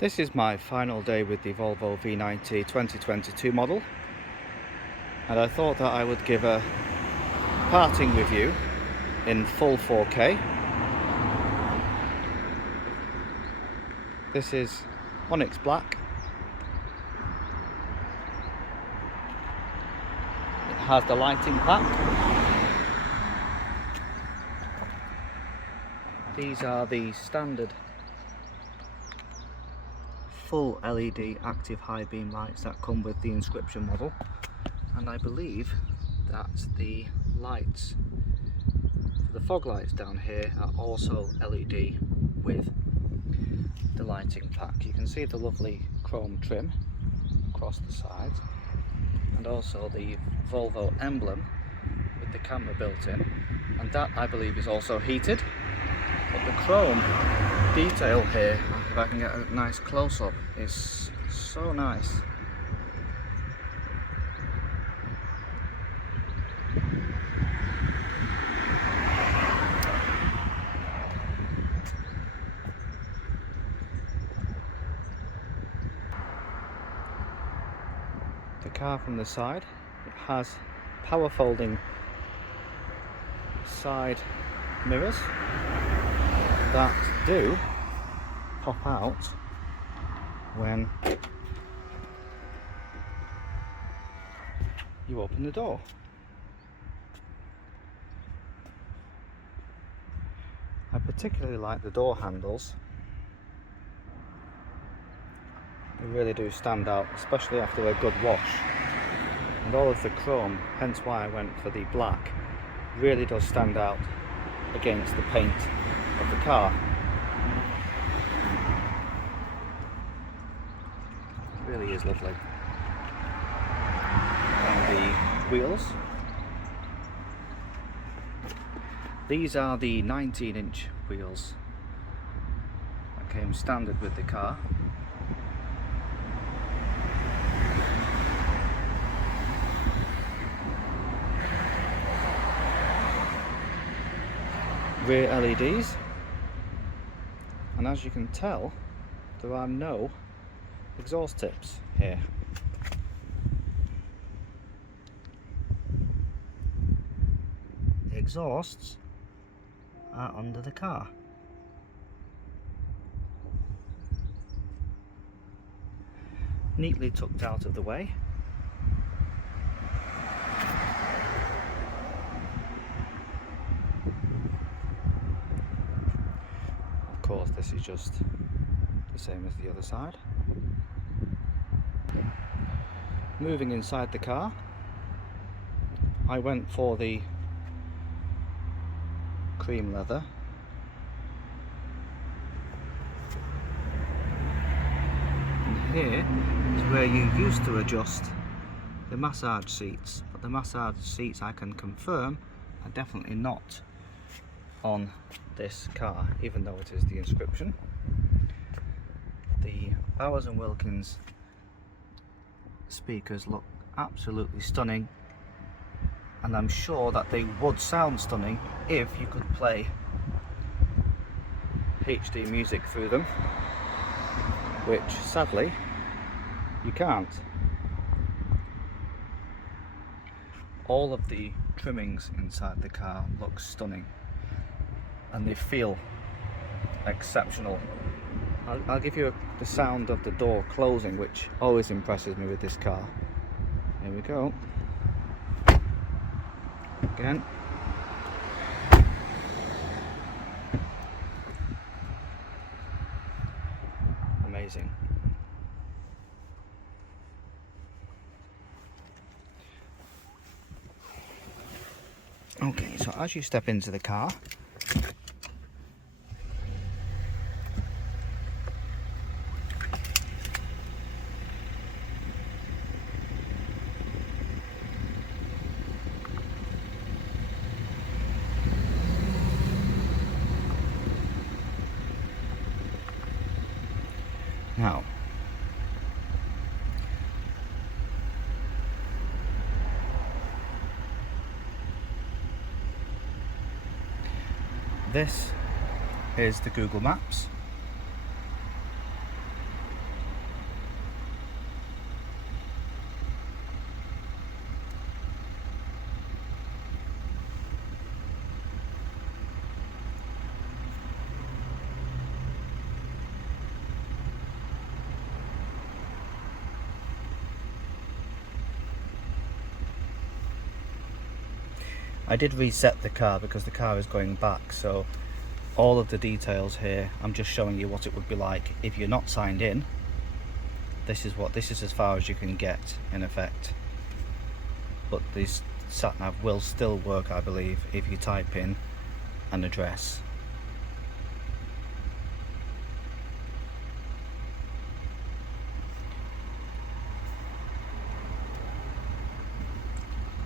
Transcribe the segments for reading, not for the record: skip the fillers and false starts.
This is my final day with the Volvo V90 2022 model, and I thought that I would give a parting review in full 4K. This is Onyx Black. It has the lighting pack. These are the standard full LED active high beam lights that come with the Inscription model, and I believe that the lights, the fog lights down here, are also LED with the lighting pack. You can see the lovely chrome trim across the sides, and also the Volvo emblem with the camera built in, and that I believe is also heated. But the chrome detail here, if I can get a nice close-up, is so nice. The car from the side, it has power folding side mirrors that do pop out when you open the door. I particularly like the door handles. They really do stand out, especially after a good wash. And all of the chrome, hence why I went for the black, really does stand out against the paint of the car. It really is lovely. And the wheels. These are the 19-inch wheels that came standard with the car. Rear LEDs, and as you can tell, there are no exhaust tips here. The exhausts are under the car. Neatly tucked out of the way. Of course, this is just the same as the other side. Moving inside the car, I went for the cream leather. And here is where you used to adjust the massage seats, but the massage seats, I can confirm, are definitely not on this car, even though it is the Inscription. The Bowers & Wilkins speakers look absolutely stunning, and I'm sure that they would sound stunning if you could play HD music through them, which sadly you can't. All of the trimmings inside the car look stunning, and they feel exceptional. I'll give you the sound of the door closing, which always impresses me with this car. Here we go. Again. Amazing. Okay, so as you step into the car, now this is the Google Maps. I did reset the car because the car is going back, so all of the details here, I'm just showing you what it would be like if you're not signed in. This is as far as you can get in effect. But this sat nav will still work, I believe, if you type in an address.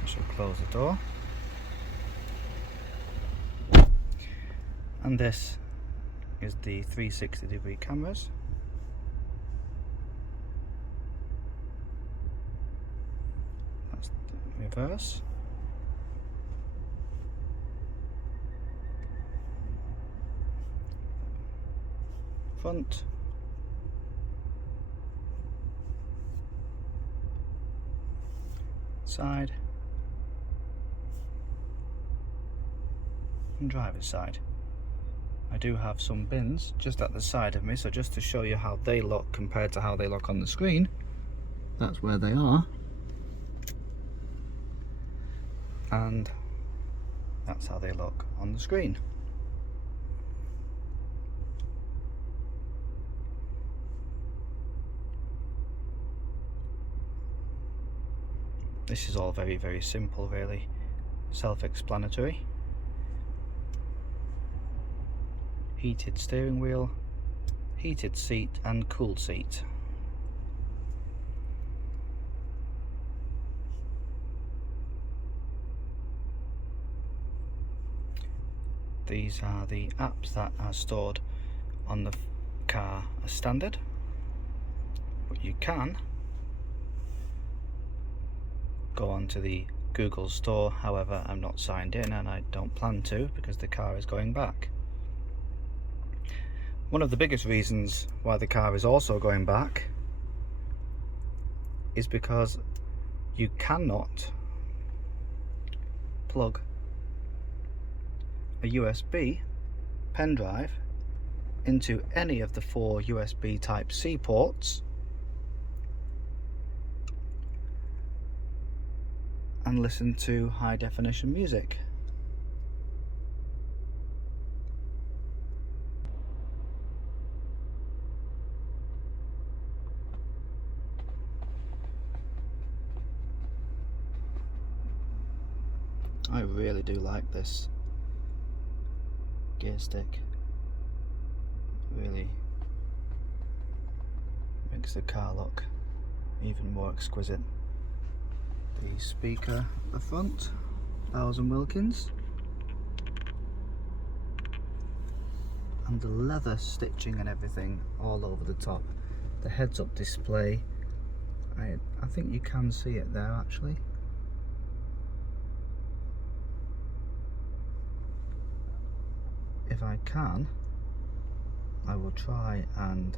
I shall close the door. And this is the 360-degree cameras. That's the reverse. Front. Side. And driver's side. I do have some bins just at the side of me, so just to show you how they look compared to how they look on the screen, that's where they are. And that's how they look on the screen. This is all very, very simple, really self-explanatory. Heated steering wheel, heated seat and cooled seat. These are the apps that are stored on the car as standard, but you can go onto the Google store. However, I'm not signed in and I don't plan to because the car is going back. One of the biggest reasons why the car is also going back is because you cannot plug a USB pen drive into any of the 4 USB Type-C ports and listen to high definition music. I really do like this gear stick. Really makes the car look even more exquisite. The speaker at the front, Bowers & Wilkins, and the leather stitching and everything all over the top. The heads-up display, I think you can see it there actually. If I can, I will try and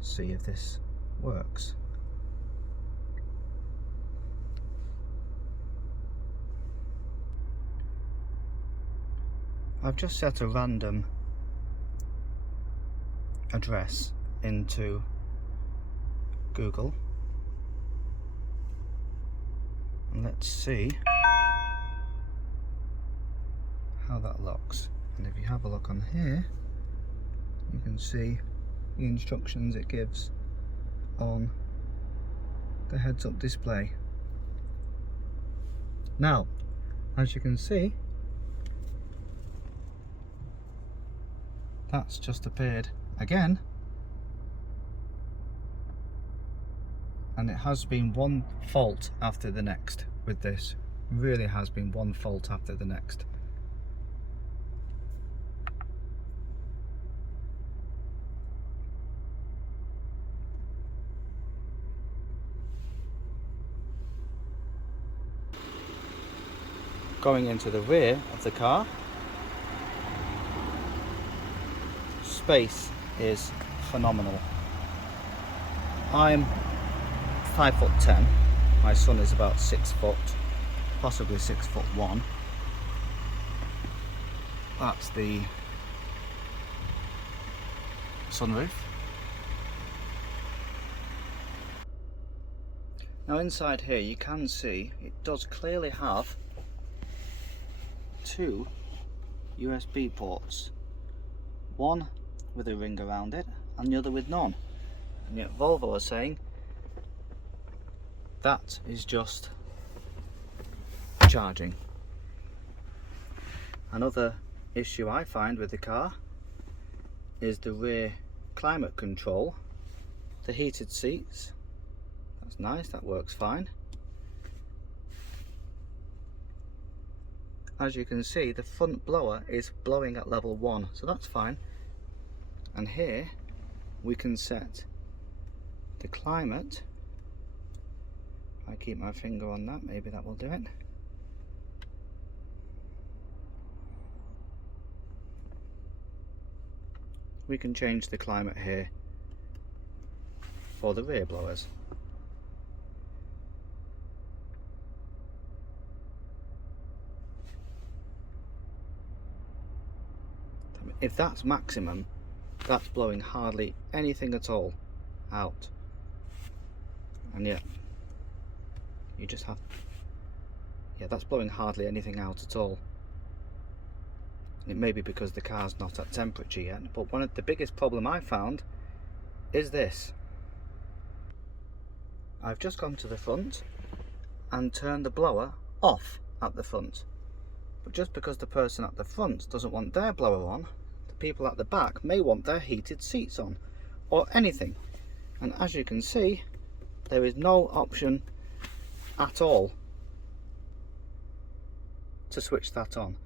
see if this works. I've just set a random address into Google and let's see how that looks. And if you have a look on here, you can see the instructions it gives on the heads-up display. Now, as you can see, that's just appeared again, and it has been one fault after the next with this. Really has been one fault after the next. Going into the rear of the car, space is phenomenal. I'm 5'10", my son is about 6 foot, possibly 6'1". That's the sunroof. Now inside here you can see it does clearly have two USB ports, one with a ring around it and the other with none, and yet Volvo are saying that is just charging. Another issue I find with the car is the rear climate control, the heated seats. That's nice, that works fine. As you can see, the front blower is blowing at level 1, so that's fine. And here we can set the climate. If I keep my finger on that, maybe that will do it. We can change the climate here for the rear blowers. If that's maximum, that's blowing hardly anything at all out, and yet you just have, yeah, that's blowing hardly anything out at all. It may be because the car's not at temperature yet, but one of the biggest problem I found is this. I've just gone to the front and turned the blower off at the front, but just because the person at the front doesn't want their blower on, the people at the back may want their heated seats on or anything. And as you can see, there is no option at all to switch that on.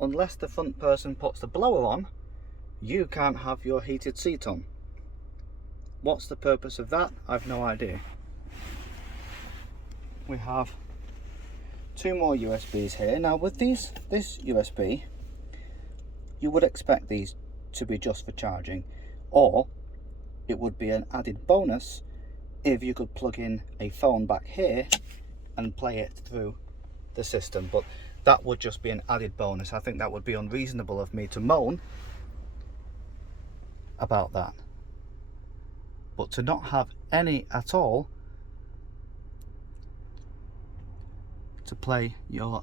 Unless the front person puts the blower on, you can't have your heated seat on. What's the purpose of that? I've no idea. We have two more USBs here. Now with this USB, you would expect these to be just for charging, or it would be an added bonus if you could plug in a phone back here and play it through the system, but that would just be an added bonus. I think that would be unreasonable of me to moan about that. But to not have any at all to play your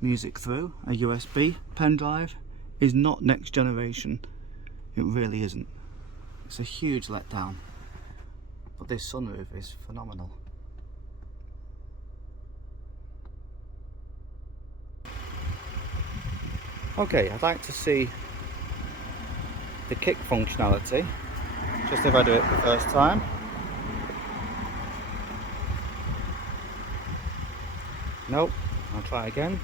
music through a USB pen drive is not next generation. It really isn't. It's a huge letdown. But this sunroof is phenomenal. Okay, I'd like to see the kick functionality, just if I do it the first time. Nope, I'll try again.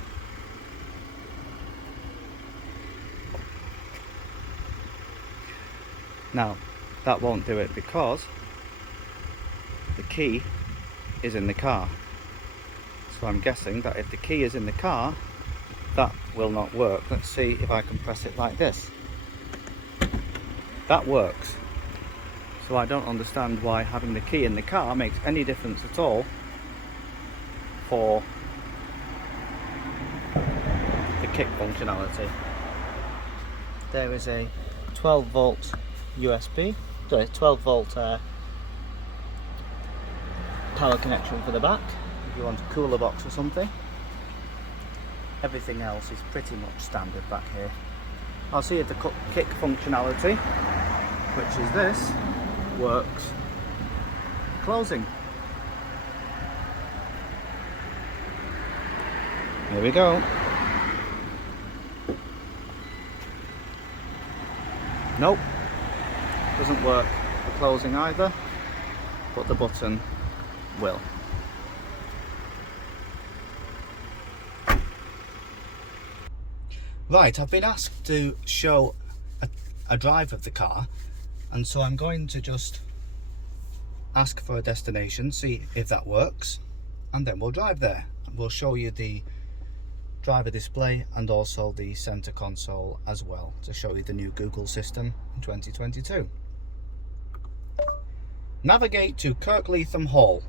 Now, that won't do it because the key is in the car. So I'm guessing that if the key is in the car, that will not work. Let's see if I can press it like this. That works. So I don't understand why having the key in the car makes any difference at all for the kick functionality. There is a 12 volt USB, sorry, 12 volt power connection for the back if you want a cooler box or something. Everything else is pretty much standard back here. I'll see if the kick functionality, which is this, works. Closing. Here we go. Nope, doesn't work for closing either, but the button will. Right, I've been asked to show a drive of the car, and so I'm going to just ask for a destination, see if that works, and then we'll drive there. We'll show you the driver display and also the center console as well, to show you the new Google system in 2022. Navigate to Kirkleatham Hall.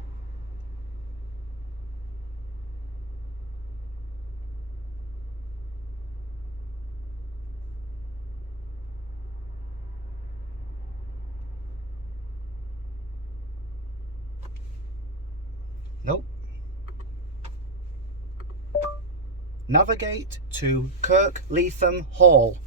Nope. Navigate to Kirkleatham Hall.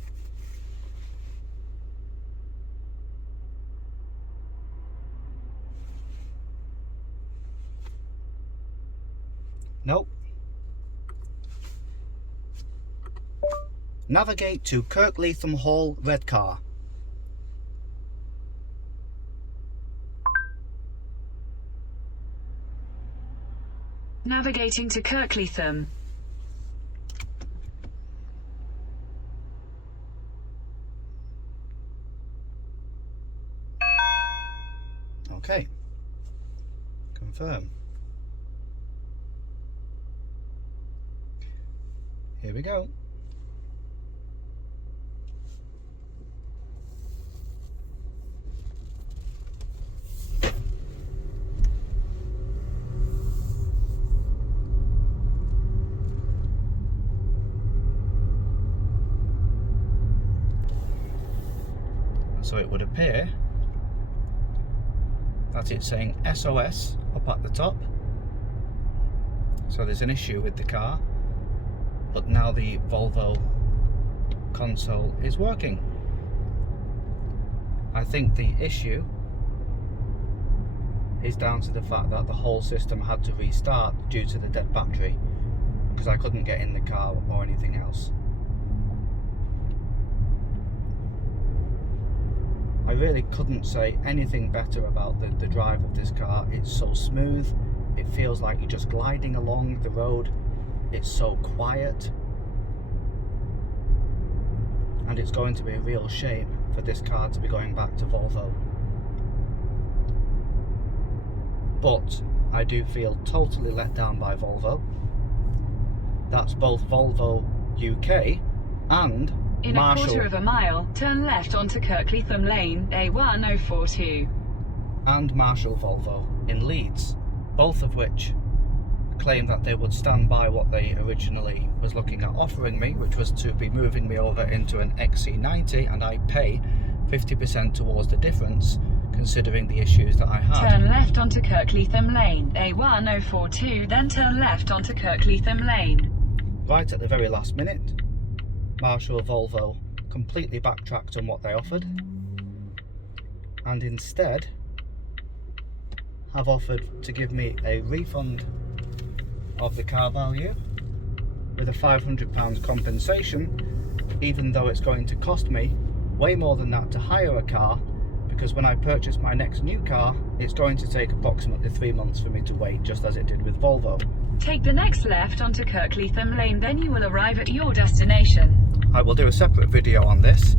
Nope. Navigate to Kirkleatham Hall, red car. Navigating to Kirkleatham. Okay. Confirm. Here we go. So it would appear that it's saying SOS up at the top. So there's an issue with the car, but now the Volvo console is working. I think the issue is down to the fact that the whole system had to restart due to the dead battery, because I couldn't get in the car or anything else. I really couldn't say anything better about the drive of this car. It's so smooth, it feels like you're just gliding along the road, it's so quiet, and it's going to be a real shame for this car to be going back to Volvo. But I do feel totally let down by Volvo. That's both Volvo UK and In Marshall. a quarter of a mile, turn left onto Kirkleatham Lane, A1042. And Marshall Volvo in Leeds, both of which claim that they would stand by what they originally was looking at offering me, which was to be moving me over into an XC90, and I pay 50% towards the difference, considering the issues that I had. Turn left onto Kirkleatham Lane, A1042, then turn left onto Kirkleatham Lane. Right at the very last minute, Marshall Volvo completely backtracked on what they offered, and instead have offered to give me a refund of the car value with a £500 compensation, even though it's going to cost me way more than that to hire a car, because when I purchase my next new car, it's going to take approximately 3 months for me to wait, just as it did with Volvo. Take the next left onto Kirkleatham Lane, then you will arrive at your destination. I will do a separate video on this,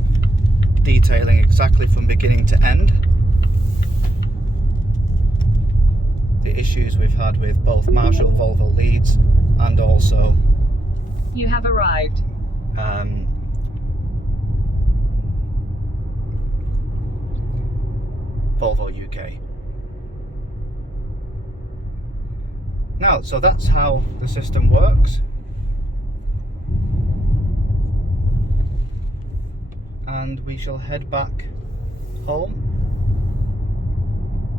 detailing exactly from beginning to end the issues we've had with both Marshall Volvo Leeds and also You have arrived. Volvo UK. Now, so that's how the system works. And we shall head back home.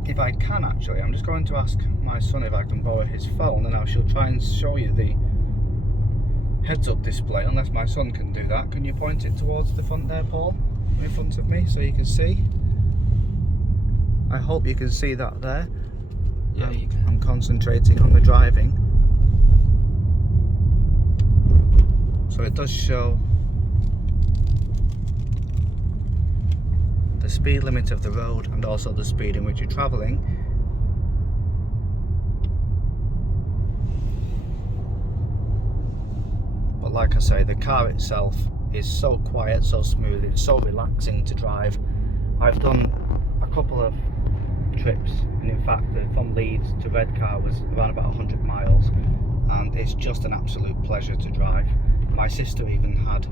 If I can, actually, I'm just going to ask my son if I can borrow his phone, and I shall try and show you the heads-up display, unless my son can do that. Can you point it towards the front there, Paul, in front of me, so you can see? I hope you can see that there. Yeah, you can. I'm concentrating on the driving. So it does show the speed limit of the road and also the speed in which you're travelling. But like I say, the car itself is so quiet, so smooth, it's so relaxing to drive. I've done a couple of trips, and in fact from Leeds to Redcar was around about 100 miles, and it's just an absolute pleasure to drive. My sister even had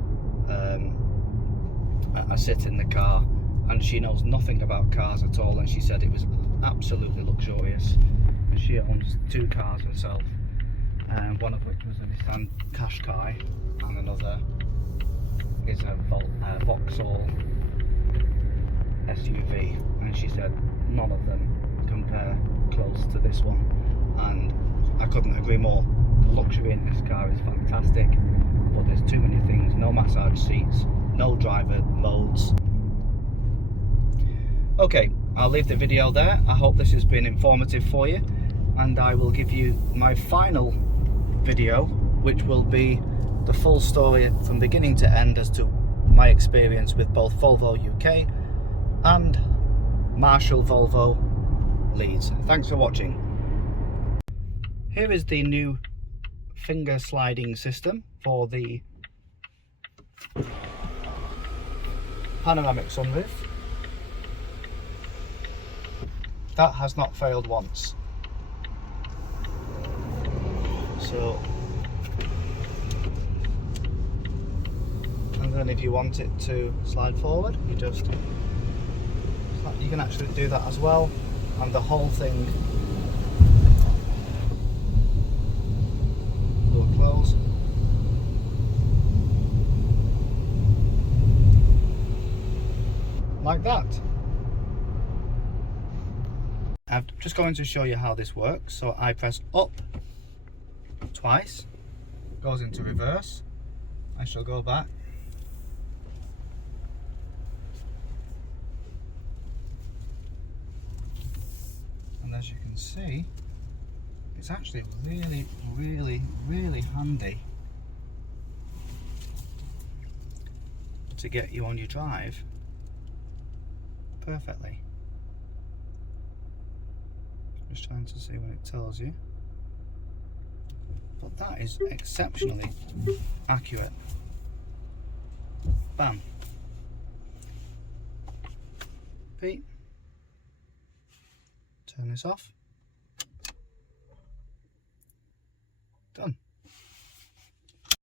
a sit in the car, and she knows nothing about cars at all, and she said it was absolutely luxurious. And she owns 2 cars herself, one of which was a Nissan Qashqai, and another is a Vauxhall SUV, and she said none of them compare close to this one. And I couldn't agree more. The luxury in this car is fantastic, but there's too many things. No massage seats, no driver modes. Okay, I'll leave the video there. I hope this has been informative for you, and I will give you my final video, which will be the full story from beginning to end as to my experience with both Volvo UK and Marshall Volvo Leeds. Thanks for watching. Here is the new finger sliding system for the panoramic sunroof. That has not failed once. So, and then if you want it to slide forward, you can actually do that as well, and the whole thing will close. Like that. I'm just going to show you how this works. So I press up twice, goes into reverse. I shall go back. And as you can see, it's actually really handy to get you on your drive perfectly. Just trying to see when it tells you, but that is exceptionally accurate. Bam. Pete, turn this off.